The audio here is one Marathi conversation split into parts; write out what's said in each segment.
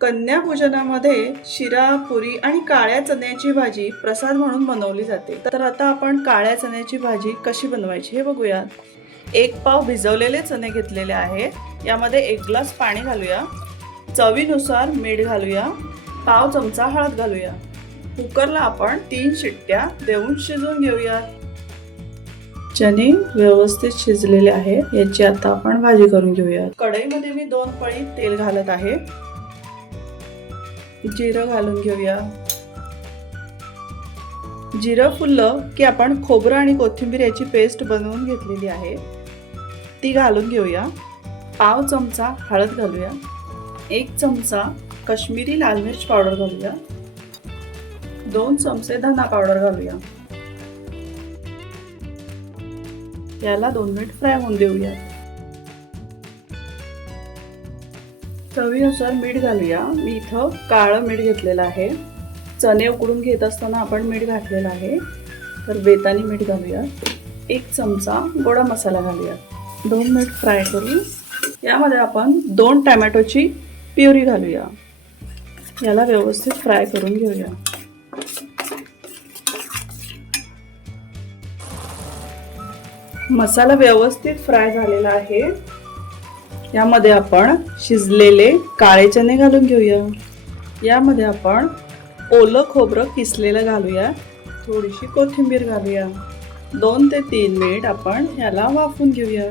कन्यापूजनामध्ये शिरा पुरी आणि काळ्या चण्याची भाजी प्रसाद म्हणून बनवली जाते. तर आता आपण काळ्या चण्याची भाजी कशी बनवायची हे बघूयात एक पाव भिजवलेले चणे घेतलेले आहे. यामध्ये एक ग्लास पाणी घालूया. चवीनुसार मीठ घालूया. पाव चमचा हळद घालूया. कुकरला आपण तीन शिट्ट्या देऊन शिजवून घेऊया. चणे व्यवस्थित शिजलेले आहे याची आता आपण भाजी करून घेऊया कढईमध्ये मी दोन पळी तेल घालत आहे. जिरं घालून घेऊया. जिरं फुललं की आपण खोबरं आणि कोथिंबीर याची पेस्ट बनवून घेतलेली आहे. ती घालून घेऊया. पाव चमचा हळद घालूया. एक चमचा कश्मीरी लाल मिर्च पावडर घालूया. दोन चमचे धना पावडर घालूया. याला दोन मिनिट फ्राय होऊन देऊया चवीनुसार मीठ घालूया. मी इथं काळं मीठ घेतलेलं आहे. चणे उकडून घेत असताना आपण मीठ घातलेलं आहे. तर बेतानी मीठ घालूया. एक चमचा गोडा मसाला घालूया. दोन मिनिट फ्राय करू यामध्ये आपण दोन टॅमॅटोची प्युरी घालूया. याला व्यवस्थित फ्राय करून घेऊया. मसाला व्यवस्थित फ्राय झालेला आहे. यामध्ये आपण शिजलेले काळे चणे घालून घेऊया. यामध्ये आपण ओलं खोबरं किसलेलं घालूया. थोडीशी कोथिंबीर घालूया. दोन ते तीन मिनिट आपण याला वाफून घेऊया.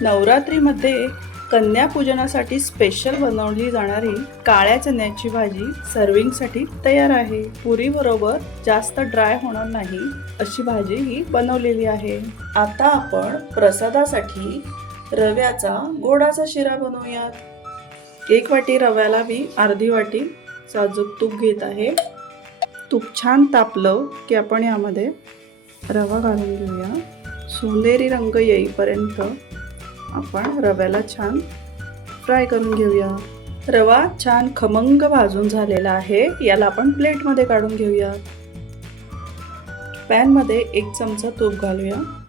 नवरात्रीमध्ये कन्यापूजनासाठी स्पेशल बनवली जाणारी काळ्या चण्याची भाजी सर्विंगसाठी तयार आहे. पुरीबरोबर जास्त ड्राय होणार नाही अशी भाजी ही बनवलेली आहे. आता आपण प्रसादासाठी रव्याचा गोडाचा शिरा बनवूयात. एक वाटी रव्याला मी अर्धी वाटी साजूक तूप घेत आहे. तूप छान तापलं की आपण यामध्ये रवा घालून घेऊया. सोनेरी रंग येईपर्यंत आपण रव्याला छान फ्राय करून घेऊया. रवा छान खमंग भाजून झालेला आहे. याला आपण प्लेटमध्ये काढून घेऊया. पॅनमध्ये एक चमचा तूप घालूया.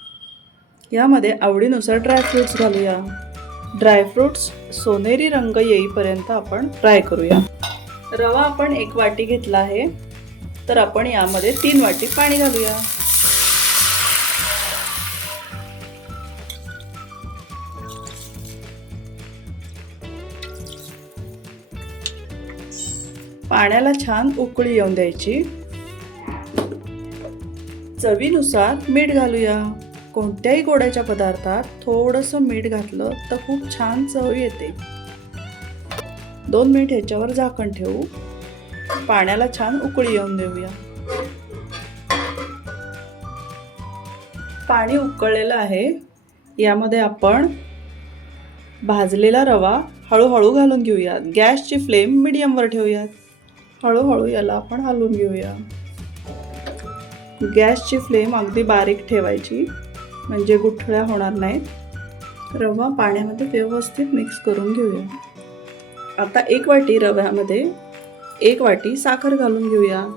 यामध्ये आवडीनुसार ड्रायफ्रूट्स घालूया. ड्रायफ्रूट्स सोनेरी रंग येईपर्यंत आपण फ्राय करूया. रवा आपण एक वाटी घेतला आहे. तर आपण यामध्ये तीन वाटी पाणी घालूया. पाण्याला छान उकळी येऊन द्यायची. चवीनुसार मीठ घालूया. कोणत्याही गोड्याच्या पदार्थात थोडंसं मीठ घातलं तर खूप छान चव येते. दोन मिनिट ह्याच्यावर झाकण ठेवू. पाण्याला छान उकळी येऊन देऊया. पाणी उकळलेलं आहे. यामध्ये आपण भाजलेला रवा हळूहळू घालून घेऊयात. गॅसची फ्लेम मिडियमवर ठेवूयात. हळूहळू याला आपण हलवून घेऊया. गॅसची फ्लेम अगदी बारीक ठेवायची. म्हणजे गुठळ्या होणार नाहीत. रवा पाण्यामध्ये व्यवस्थित मिक्स करून घेऊया. आता एक वाटी रव्यामध्ये एक वाटी साखर घालून घेऊया.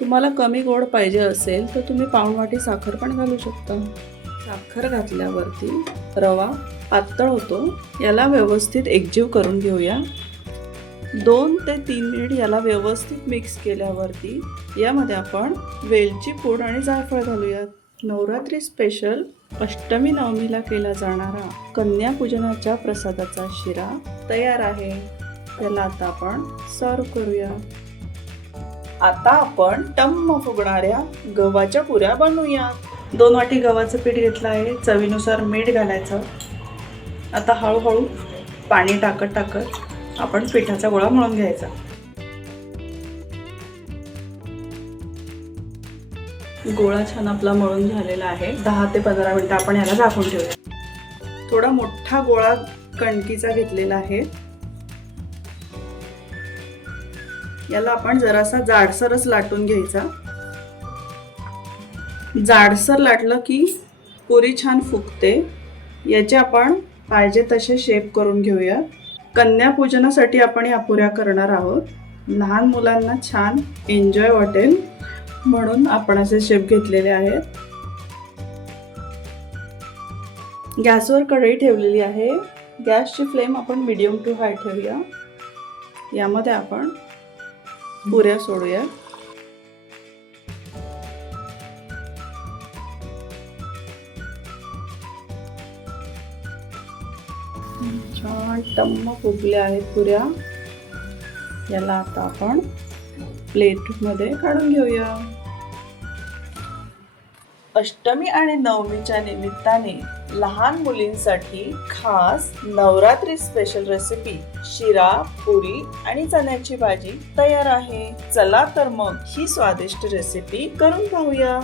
तुम्हाला कमी गोड पाहिजे असेल तर तुम्ही पाऊण वाटी साखर पण घालू शकता. साखर घातल्यावरती रवा पातळ होतो. याला व्यवस्थित एकजीव करून घेऊया. दोन ते तीन मिनिट याला व्यवस्थित मिक्स केल्यावरती यामध्ये आपण वेलची पूड आणि जायफळ घालूयात. नवरात्री स्पेशल अष्टमी नवमीला केला जाणारा कन्यापूजनाच्या प्रसादाचा शिरा तयार आहे. त्याला आता आपण सर्व करूया. आता आपण टम्म फुगणाऱ्या गव्हाच्या पुऱ्या बनवूया दोन वाटी गव्हाचं पीठ घेतलं आहे. चवीनुसार मीठ घालायचं. आता हळूहळू पाणी टाकत टाकत आपण पिठाचा गोळा मळून घ्यायचा. गोळा छान आपला मळून झालेला आहे. दहा ते पंधरा मिनिटं आपण याला झाकून ठेवूया. थोडा मोठा गोळा कणकीचा घेतलेला आहे. याला आपण जरासा जाडसरच लाटून घ्यायचा. जाडसर लाटलं की पुरी छान फुगते. याचे आपण पाहिजे तसे शेप करून घेऊया. कन्यापूजनासाठी आपण या पुऱ्या करणार आहोत. लहान मुलांना छान एन्जॉय वाटेल. म्हणून आपण असे शेप घेतलेले आहेत. गॅसवर कढई ठेवलेली आहे. गॅसची फ्लेम आपण मिडियम टू हाय ठेवूया. यामध्ये आपण पुऱ्या सोडूया. छान टम्म फुगल्या आहेत पुऱ्या. याला आता आपण प्लेटमध्ये काढून घेऊया. अष्टमी आणि नवमीच्या निमित्ताने लहान मुलींसाठी खास नवरात्री स्पेशल रेसिपी शिरा पुरी आणि चण्याची भाजी तयार आहे. चला तर मग ही स्वादिष्ट रेसिपी करून पाहूया.